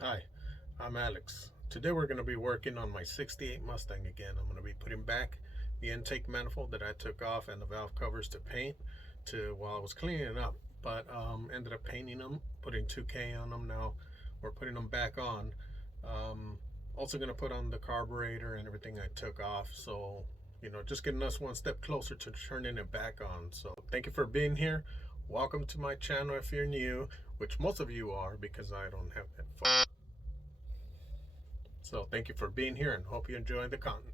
Hi, I'm Alex. Today we're going to be working on my 68 Mustang again. I'm going to be putting back the intake manifold that I took off and the valve covers to paint to while I was cleaning it up, but ended up painting them, putting 2K on them. Now we're putting them back on. Also going to put on the carburetor and everything I took off. So, just getting us one step closer to turning it back on. So thank you for being here. Welcome to my channel if you're new, which most of you are because I don't have that phone. So thank you for being here and hope you enjoy the content.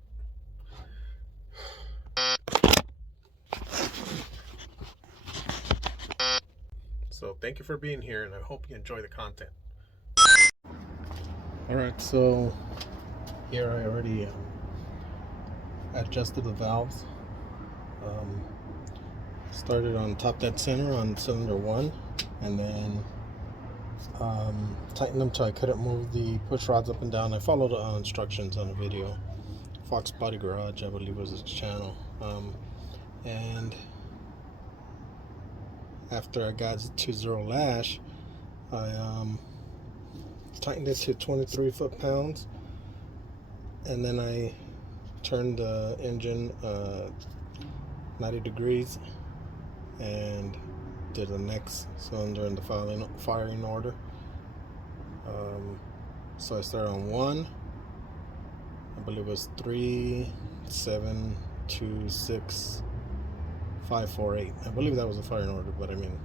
So thank you for being here and I hope you enjoy the content. Alright, so here I already adjusted the valves. Started on top dead center on cylinder 1 and then tightened them till I couldn't move the push rods up and down. I followed instructions on the video. Fox Body Garage, I believe, was his channel. And after I got to 0 lash, I tightened it to 23 foot-pounds, and then I turned the engine 90 degrees and did the next cylinder in the firing order. So I started on 1, I believe it was 3, 7, 2, 6, 5, 4, 8. I believe that was the firing order, but I mean,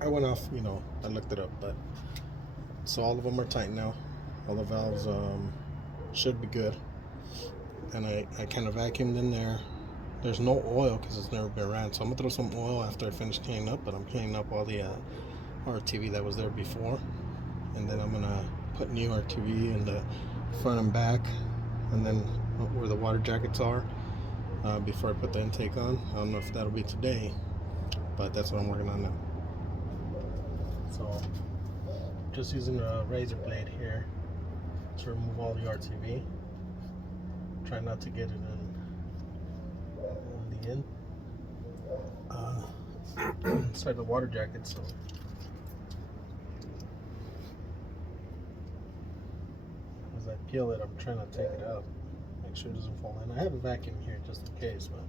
I went off, I looked it up, but so all of them are tight now. All the valves should be good. And I kind of vacuumed in there. There's no oil because it's never been ran, so I'm gonna throw some oil after I finish cleaning up, but I'm cleaning up all the RTV that was there before, and then I'm gonna put new RTV in the front and back, and then where the water jackets are, before I put the intake on. I don't know if that'll be today, but that's what I'm working on now. So just using a razor blade here to remove all the RTV. Try not to get it in the end. Inside the water jacket, so as I peel it, I'm trying to take it out, make sure it doesn't fall in. I have a vacuum here just in case, but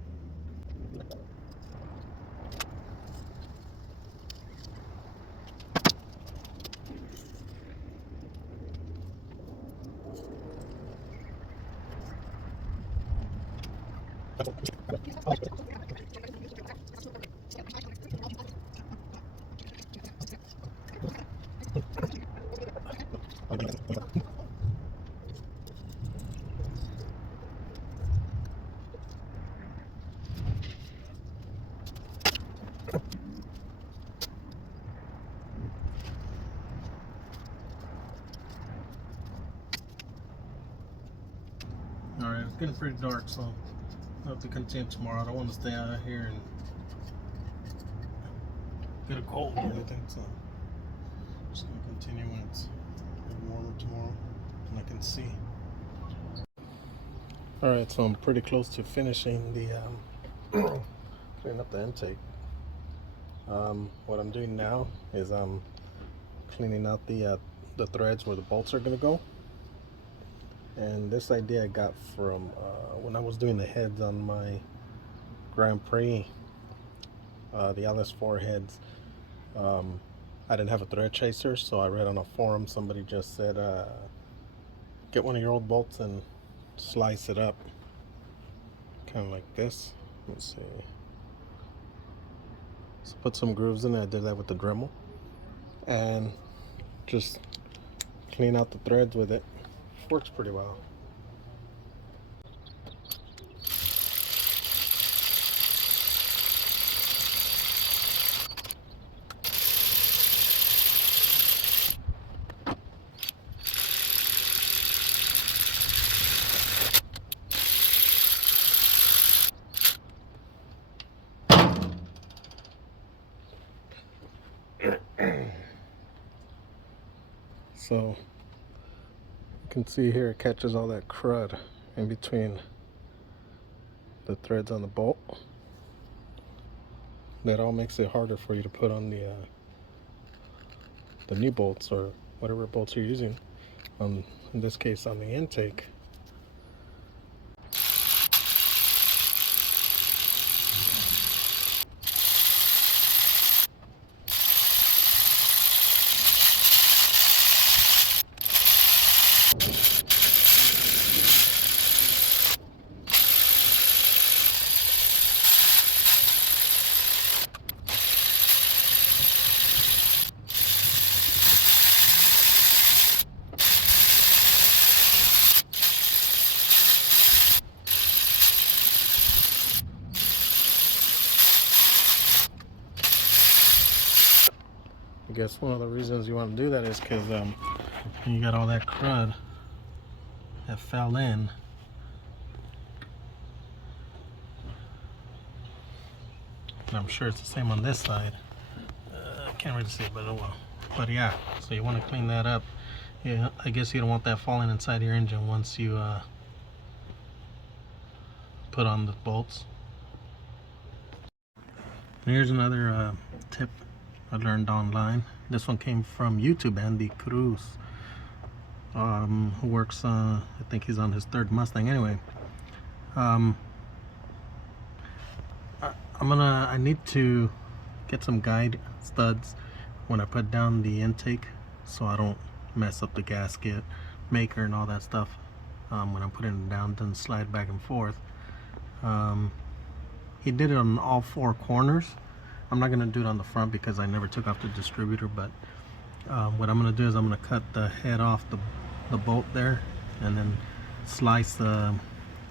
alright, it's getting pretty dark, so I'll have to continue tomorrow. I don't want to stay out here and get a cold or anything, so I'm just going to continue when it's warmer tomorrow and I can see. Alright, so I'm pretty close to finishing the cleaning up the intake. What I'm doing now is I'm cleaning out the threads where the bolts are going to go. And this idea I got from when I was doing the heads on my Grand Prix, the LS4 heads. I didn't have a thread chaser, so I read on a forum, somebody just said get one of your old bolts and slice it up kind of like this. Let's see, so put some grooves in it. I did that with the Dremel and just clean out the threads with it. Works pretty well. So you can see here it catches all that crud in between the threads on the bolt. That all makes it harder for you to put on the new bolts, or whatever bolts you're using. In this case, on the intake. I guess one of the reasons you want to do that is because you got all that crud that fell in. And I'm sure it's the same on this side. I can't really see it, but oh well. But yeah, so you want to clean that up. Yeah, I guess you don't want that falling inside your engine once you put on the bolts. And here's another tip I learned online. This one came from YouTube, Andy Kruse, who works I think he's on his third Mustang. Anyway, I need to get some guide studs when I put down the intake, so I don't mess up the gasket maker and all that stuff when I'm putting it down. Doesn't slide back and forth. He did it on all four corners. I'm not gonna do it on the front because I never took off the distributor, but what I'm gonna do is I'm gonna cut the head off the bolt there and then slice the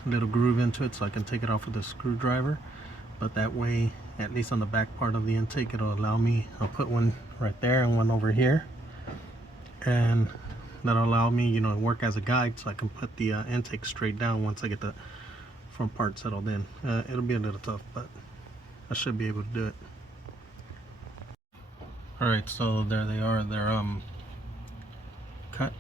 little groove into it so I can take it off with a screwdriver. But that way, at least on the back part of the intake, it'll allow me, I'll put one right there and one over here, and that'll allow me, you know, to work as a guide so I can put the intake straight down once I get the front part settled in. It'll be a little tough, but I should be able to do it. Alright, so there they are. They're cut.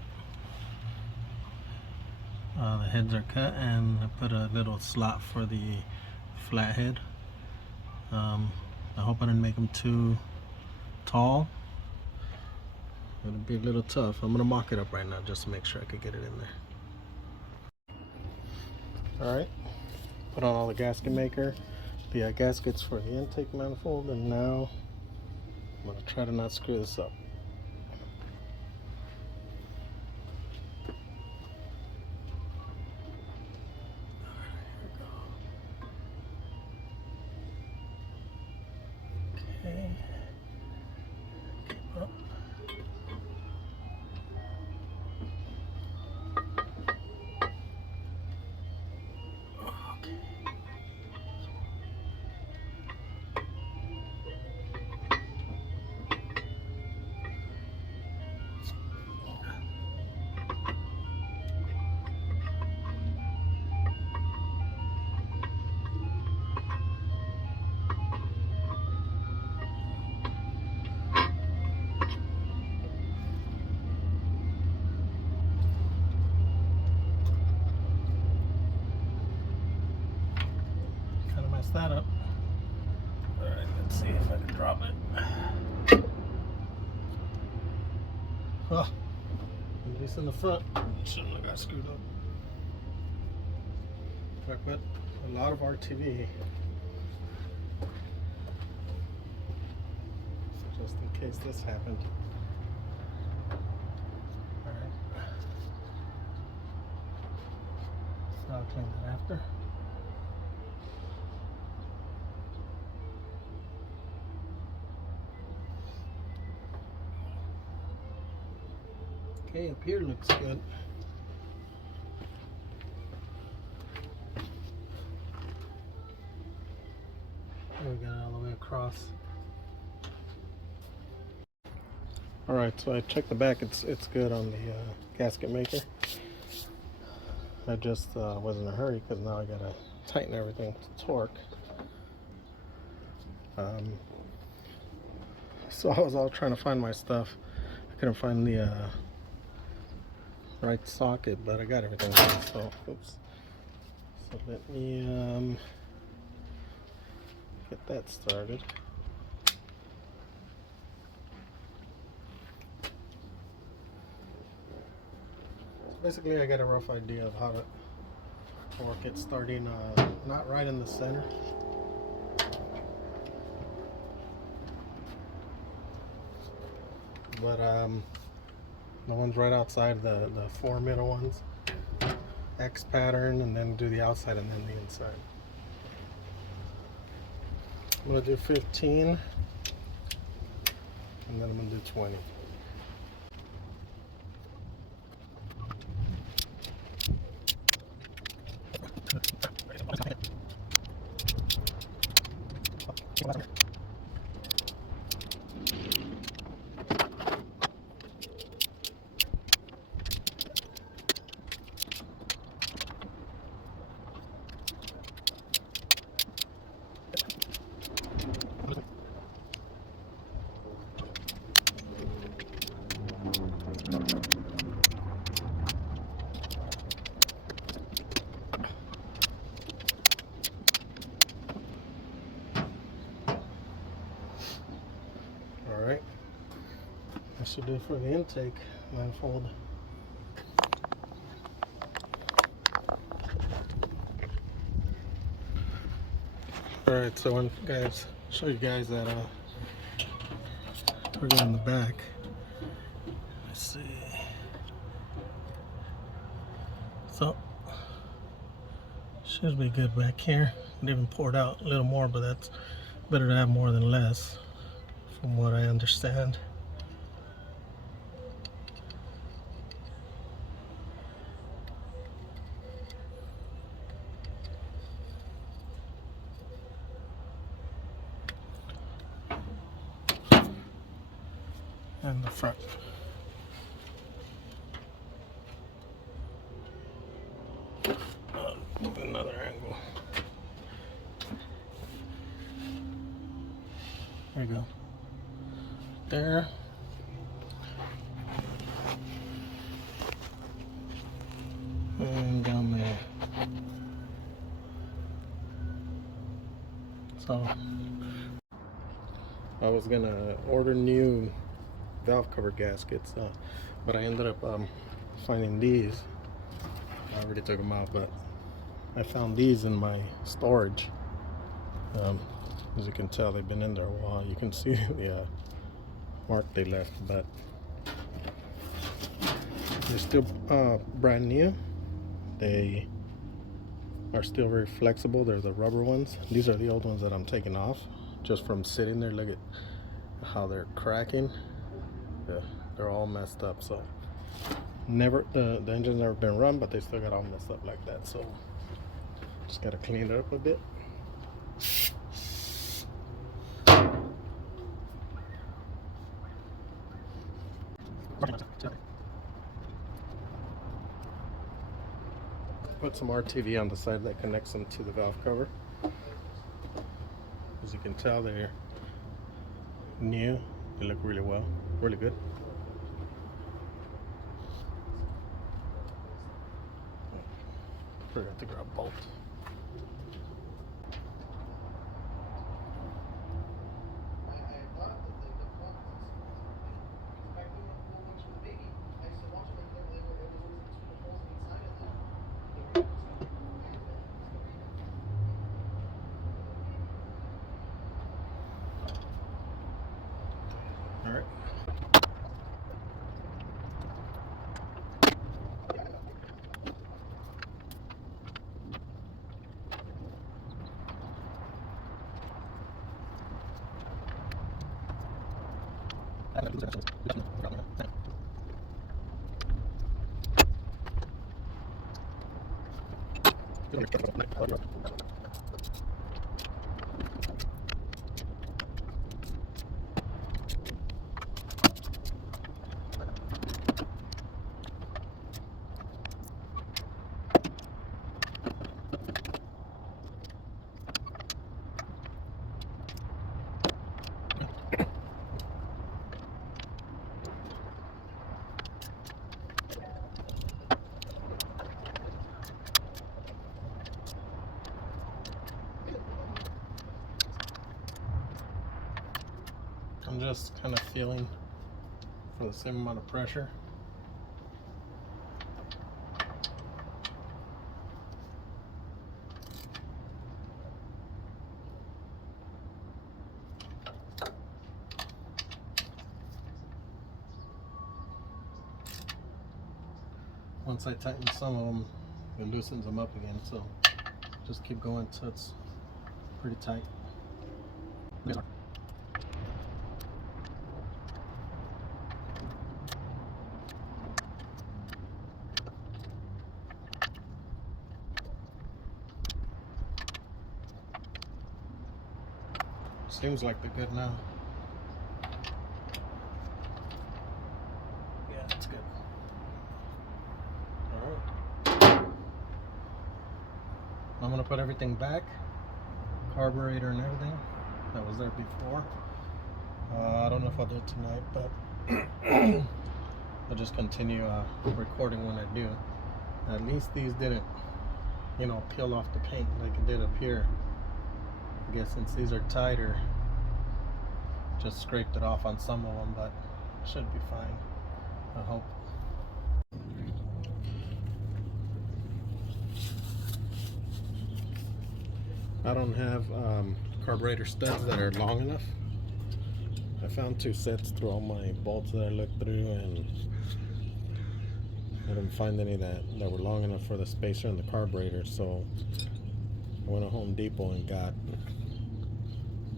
The heads are cut, and I put a little slot for the flathead. I hope I didn't make them too tall. It'll be a little tough. I'm gonna mock it up right now just to make sure I could get it in there. Alright, put on all the gasket maker, the gaskets for the intake manifold, and now I'm gonna try to not screw this up. Okay. Keep up. That up. Alright, let's see if I can drop it. Oh, at least in the front, shouldn't have got screwed up. I put a lot of RTV, just in case this happened. Alright, so I'll clean that after. Okay, up here looks good. There we got it all the way across. Alright, so I checked the back, it's good on the gasket maker. I just was in a hurry because now I gotta tighten everything to torque. So I was all trying to find my stuff. I couldn't find the right socket, but I got everything done, so oops. So let me get that started. basically I got a rough idea of how to work it, starting not right in the center, but the ones right outside, the four middle ones, X pattern, and then do the outside and then the inside. I'm gonna do 15, and then I'm gonna do 20. Alright, that should do for the intake manifold. Alright, so when guys show you guys that we're going in the back. Let's see. So should be good back here. It even poured out a little more, but that's better to have more than less, from what I understand. And the front. Another angle. There you go. There. And down there. So I was gonna order new valve cover gaskets, but I ended up finding these. I already took them out, but I found these in my storage. As you can tell, they've been in there a while. You can see the mark they left, but they're still brand new. They are still very flexible. They're the rubber ones. These are the old ones that I'm taking off just from sitting there. Look at how they're cracking. They're all messed up. So never, the engine's never been run, but they still got all messed up like that. So just gotta clean it up a bit. Put some RTV on the side that connects them to the valve cover. As you can tell, they're new. They look really well, really good. Forgot to grab a bolt. All right. I'm just kind of feeling for the same amount of pressure. once I tighten some of them, it loosens them up again. So just keep going till it's pretty tight. Seems like they're good now. Yeah, that's good. Alright. I'm gonna put everything back. Carburetor and everything that was there before. I don't know if I'll do it tonight, but I'll just continue recording when I do. At least these didn't, you know, peel off the paint like it did up here. I guess since these are tighter, just scraped it off on some of them, but should be fine, I hope. I don't have carburetor studs that are long enough. I found 2 sets through all my bolts that I looked through, and I didn't find any that were long enough for the spacer and the carburetor, so I went to Home Depot and got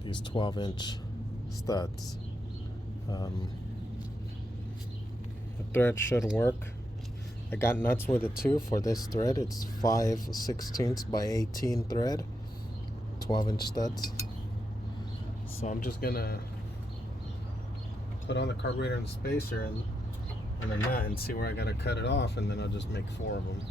these 12-inch studs. The thread should work. I got nuts with it too for this thread. It's 5/16 by 18 thread, 12-inch studs. So I'm just gonna put on the carburetor and the spacer and a nut and see where I gotta cut it off, and then I'll just make 4 of them.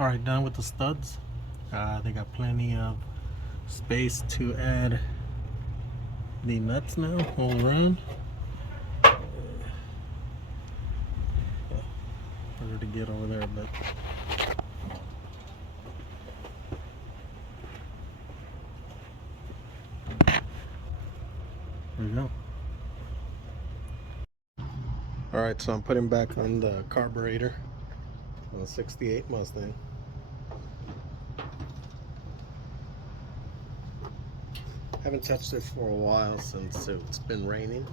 Alright, done with the studs. They got plenty of space to add the nuts now all around. Harder to get over there, but there we go. Alright, so I'm putting back on the carburetor on the 68 Mustang. Haven't touched it for a while since it's been raining.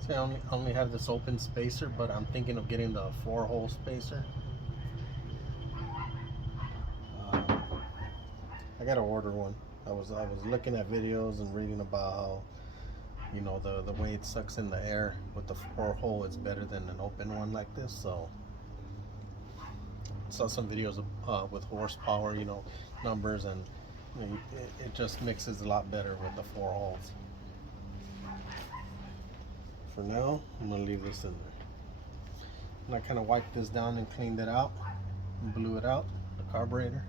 See, I only have this open spacer, but I'm thinking of getting the 4-hole spacer. I gotta order one. I was looking at videos and reading about how, you know, the way it sucks in the air with the 4-hole is better than an open one like this. So I saw some videos with horsepower, you know, numbers, and you know, it just mixes a lot better with the 4 holes. for now, I'm gonna leave this in there. And I kind of wiped this down and cleaned it out and blew it out, the carburetor.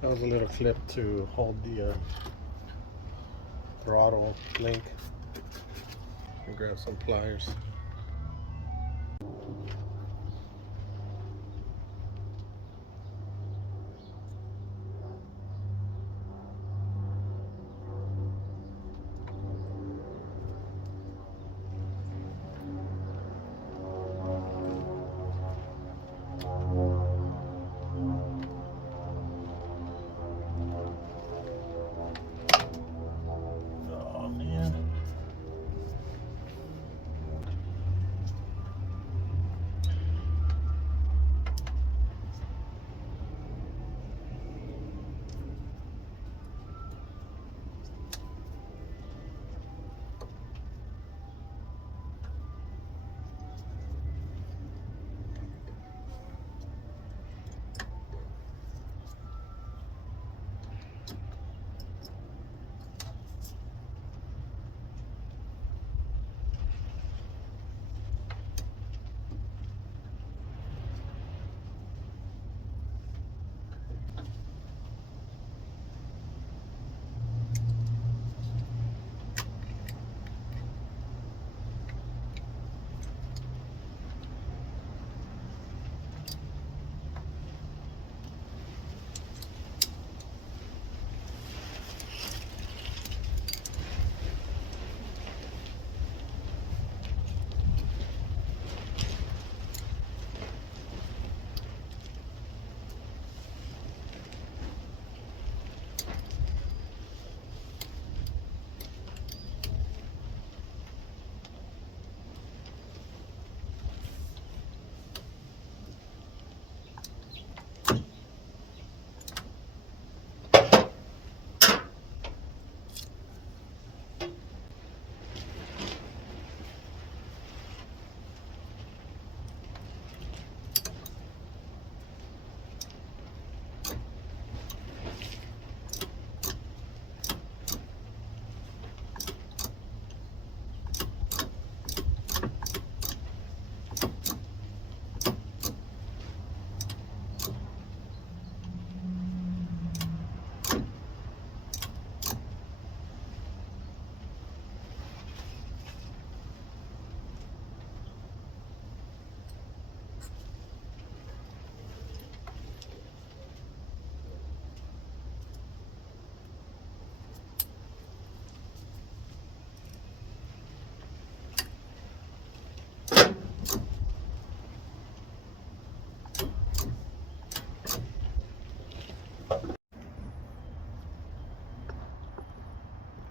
That was a little clip to hold the throttle link. And grab some pliers.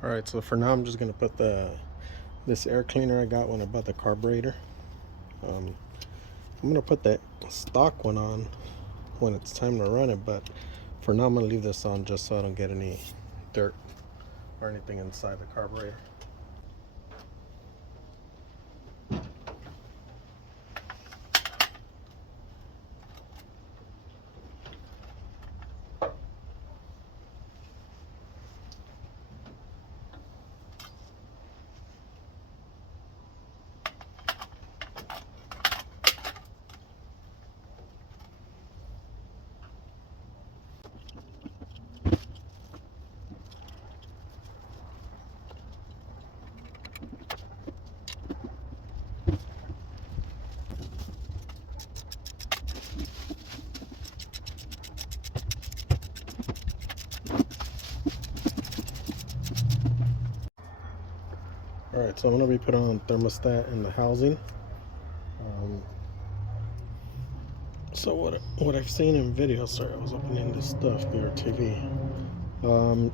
Alright, so for now I'm just gonna put this air cleaner I got when I bought the carburetor. I'm gonna put that stock one on when it's time to run it, but for now I'm gonna leave this on just so I don't get any dirt or anything inside the carburetor. Alright, so I'm going to be putting on thermostat in the housing. So what I've seen in videos, sorry, I was opening this stuff, your TV. You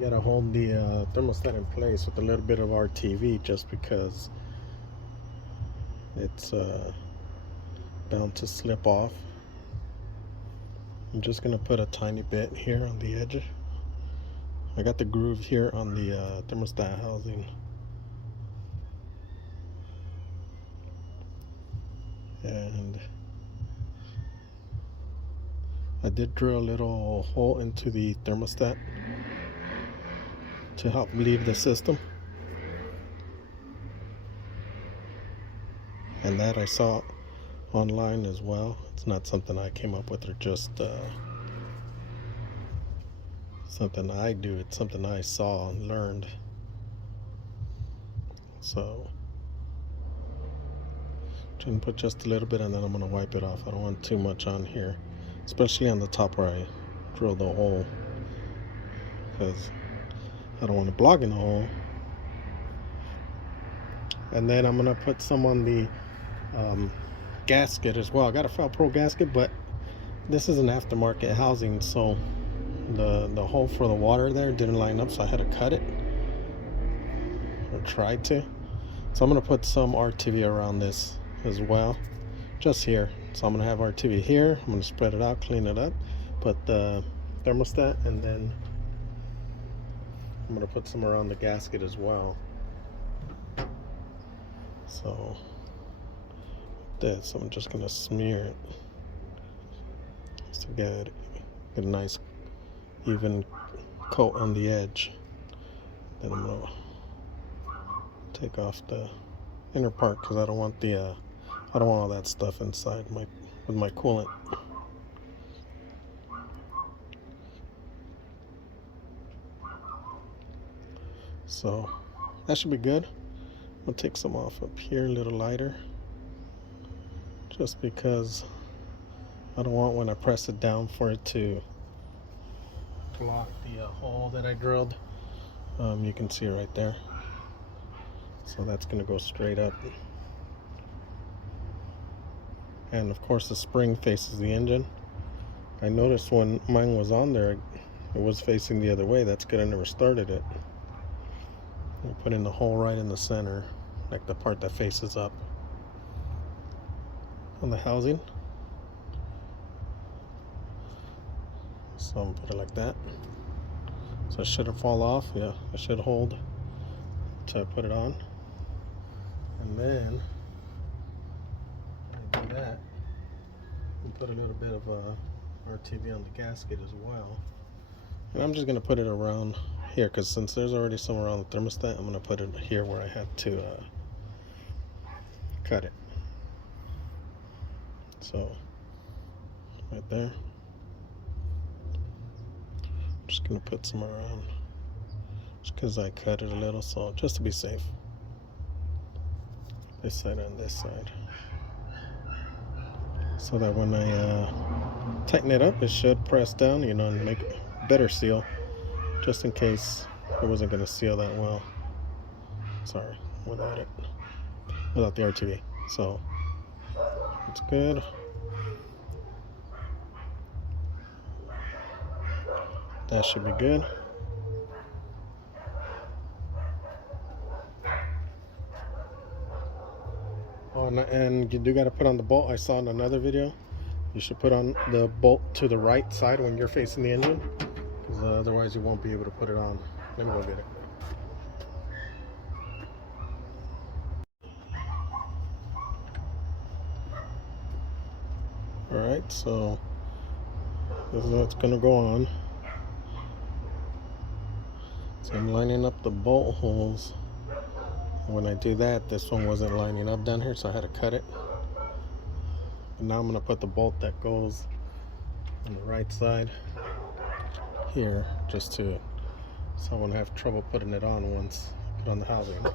got to hold the thermostat in place with a little bit of RTV just because it's bound to slip off. I'm just going to put a tiny bit here on the edge. I got the groove here on the thermostat housing. And I did drill a little hole into the thermostat to help leave the system. And that I saw online as well. It's not something I came up with or just something I do. It's something I saw and learned. So I'm gonna put just a little bit and then I'm gonna wipe it off. I don't want too much on here, especially on the top where I drilled the hole, because I don't want to block in the hole. And then I'm gonna put some on the gasket as well. I got a Pro gasket, but this is an aftermarket housing, so the hole for the water there didn't line up, so I had to cut it, or tried to. So I'm gonna put some RTV around this as well, just here. So I'm gonna have RTV here. I'm gonna spread it out, clean it up, put the thermostat, and then I'm gonna put some around the gasket as well. So this, I'm just gonna smear it just to get a nice even coat on the edge. Then I'm gonna take off the inner part because I don't want all that stuff inside with my coolant. So that should be good. I'll take some off up here, a little lighter, just because I don't want when I press it down for it to block the hole that I drilled. You can see it right there. So that's going to go straight up. And of course the spring faces the engine. I noticed when mine was on there, it was facing the other way. That's good, I never started it. I put in the hole right in the center, like the part that faces up on the housing. So I'm gonna put it like that. So it shouldn't fall off. Yeah, it should hold until I put it on. And then I do that and put a little bit of RTV on the gasket as well. And I'm just gonna put it around here because since there's already some around the thermostat, I'm gonna put it here where I had to cut it. So right there. I'm just gonna put some around just because I cut it a little, so just to be safe. This side and this side, so that when I tighten it up, it should press down, you know, and make a better seal, just in case it wasn't going to seal that well. Sorry, without the RTV. So it's good. That should be good. Oh, and you do got to put on the bolt. I saw in another video, you should put on the bolt to the right side when you're facing the engine, because otherwise you won't be able to put it on. Let me go get it. Alright, so this is what's going to go on. So I'm lining up the bolt holes. When I do that, this one wasn't lining up down here, so I had to cut it. And now I'm going to put the bolt that goes on the right side here, just to, so I won't have trouble putting it on once I put on the housing.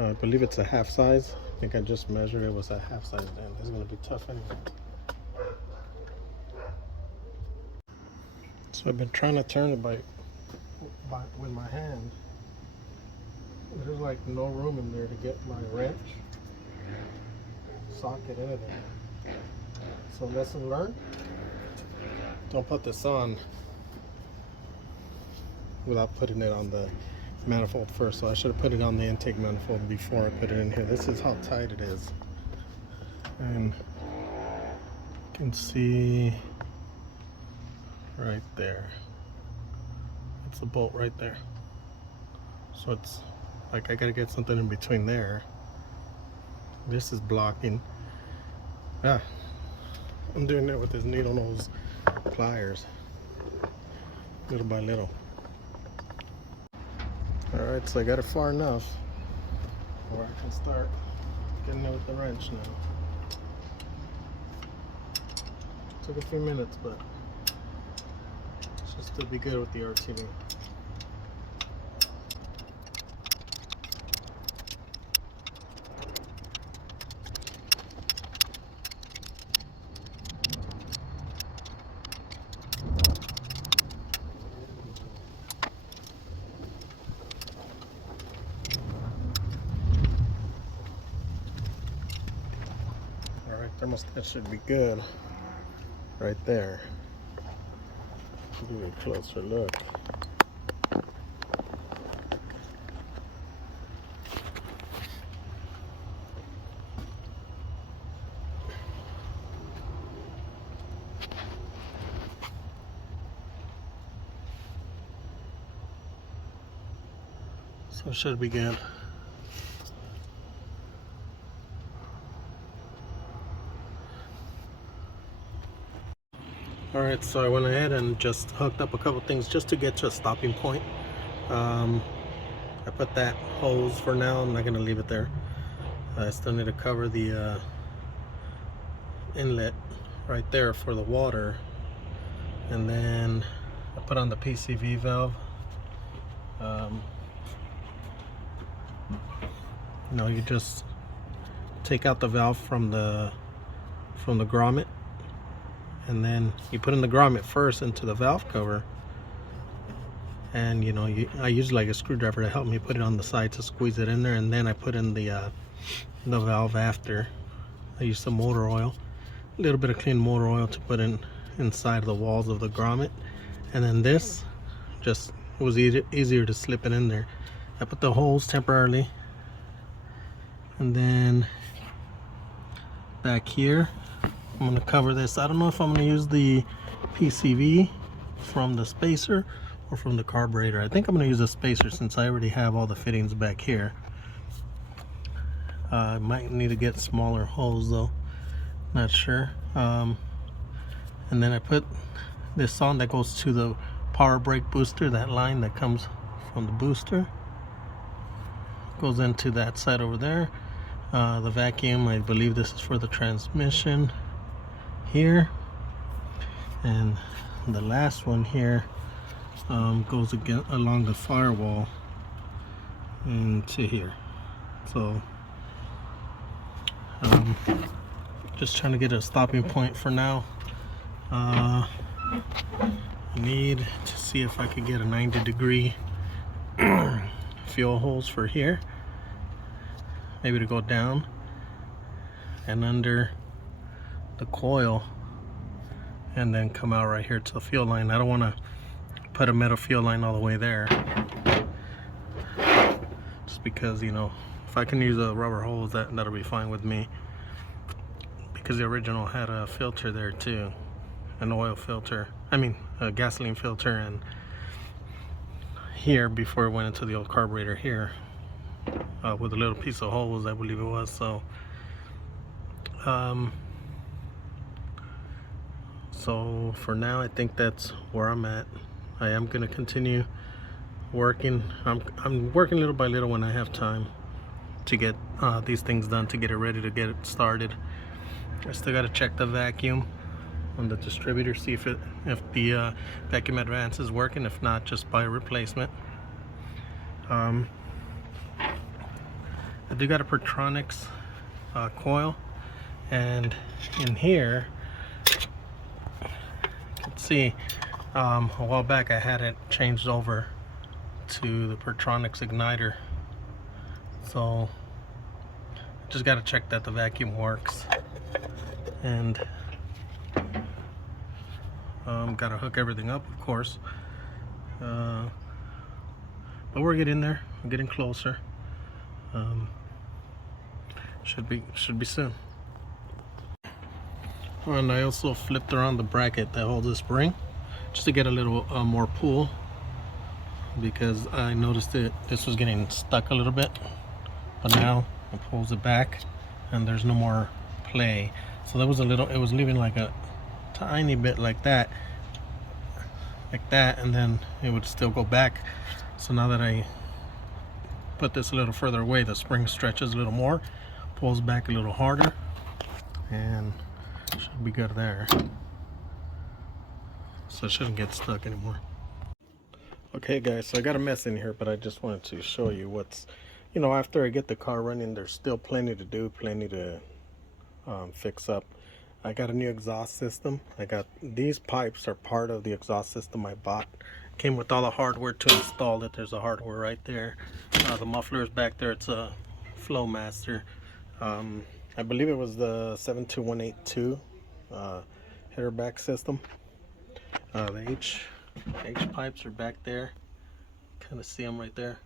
I believe it's a half size. I think I just measured it was a half size. Damn, this is going to be tough anyway. So I've been trying to turn it with my hand. There's like no room in there to get my wrench, socket, anything. So lesson learned, don't put this on without putting it on the manifold first. So I should have put it on the intake manifold before I put it in here. This is how tight it is. And you can see right there, it's the bolt right there. So it's like I gotta get something in between there. This is blocking. I'm doing it with this needle nose pliers, little by little. Alright, so I got it far enough where I can start getting it with the wrench now. Took a few minutes, but it should still be good with the RTV. Thermostat should be good right there. Give you a closer look. So it should be good. Alright, so I went ahead and just hooked up a couple things just to get to a stopping point. I put that hose for now. I'm not going to leave it there. I still need to cover the inlet right there for the water. And then I put on the PCV valve. You know, you just take out the valve from the grommet, and then you put in the grommet first into the valve cover, and you know, I use like a screwdriver to help me put it on the side to squeeze it in there, and then I put in the valve after. I use some motor oil, a little bit of clean motor oil to put in inside the walls of the grommet, and then this just was easier to slip it in there. I put the holes temporarily, and then back here I'm going to cover this. I don't know if I'm going to use the PCV from the spacer or from the carburetor. I think I'm going to use a spacer since I already have all the fittings back here. I might need to get smaller holes though, not sure. And then I put this on that goes to the power brake booster. That line that comes from the booster goes into that side over there. The vacuum, I believe this is for the transmission here, and the last one here goes again along the firewall into here. So just trying to get a stopping point for now. I need to see if I could get a 90-degree fuel holes for here, maybe to go down and under the coil and then come out right here to the fuel line. I don't want to put a metal fuel line all the way there, just because, you know, if I can use a rubber hose, that'll be fine with me, because the original had a filter there too, an oil filter, I mean a gasoline filter, and here before it went into the old carburetor here, with a little piece of hose, I believe it was. So for now, I think that's where I'm at. I am gonna continue working. I'm working little by little when I have time to get these things done, to get it ready to get it started. I still gotta check the vacuum on the distributor, see if the vacuum advance is working. If not, just buy a replacement. I do got a Pertronics coil, and in here, you can see a while back I had it changed over to the Pertronics igniter, so just got to check that the vacuum works, and got to hook everything up, of course, but we're getting there. We're getting closer. Should be soon. Oh, and I also flipped around the bracket that holds the spring just to get a little more pull, because I noticed this was getting stuck a little bit, but now it pulls it back and there's no more play. So there was a little, it was leaving like a tiny bit like that, and then it would still go back. So now that I put this a little further away, the spring stretches a little more, pulls back a little harder, and should be good there. So it shouldn't get stuck anymore. Okay guys, so I got a mess in here, but I just wanted to show you what's, you know, after I get the car running, there's still plenty to do, plenty to fix up. I got a new exhaust system. I got these pipes are part of the exhaust system I bought. Came with all the hardware to install it. There's a hardware right there. The muffler is back there. It's a Flowmaster. I believe it was the 72182 header back system. The H pipes are back there. Kind of see them right there.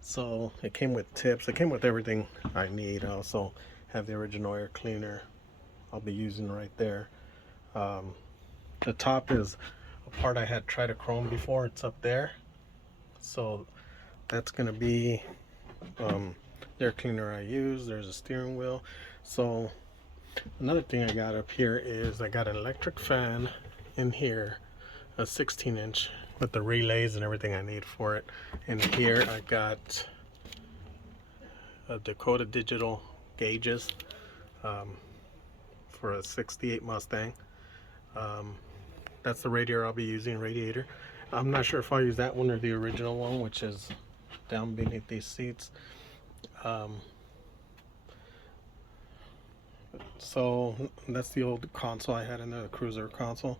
So it came with tips. It came with everything I need. I also have the original air cleaner I'll be using right there. The top is a part I had tried to chrome before. It's up there. So that's going to be the air cleaner I use. There's a steering wheel. So another thing I got up here is I got an electric fan in here, a 16-inch with the relays and everything I need for it. And here I got a Dakota digital gauges for a 68 Mustang. That's the radiator I'll be using, radiator. I'm not sure if I'll use that one or the original one, which is down beneath these seats. So that's the old console I had in there, the Cruiser console.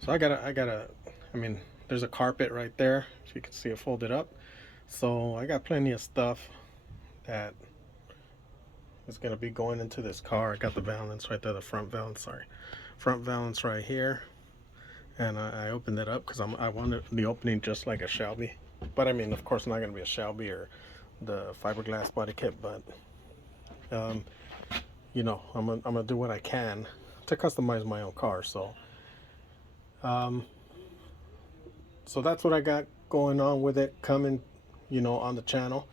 So I mean, there's a carpet right there, if you can see it folded up. So I got plenty of stuff that is going to be going into this car. I got the valance right there, the front valance, front valance right here. And I opened it up because I wanted the opening just like a Shelby. But I mean, of course, not going to be a Shelby or the fiberglass body kit, but you know, I'm gonna do what I can to customize my own car. So so that's what I got going on with it, coming, you know, on the channel.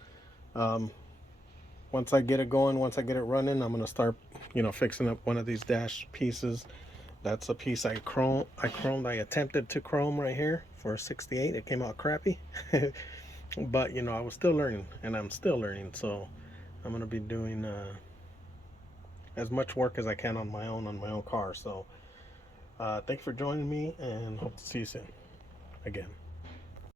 Once I get it going, once I get it running, I'm gonna start, you know, fixing up one of these dash pieces. That's a piece I attempted to chrome right here for a 68. It came out crappy. But you know, I was still learning, and I'm still learning, so I'm gonna be doing as much work as I can on my own car. So thank you for joining me, and hope to see you soon again.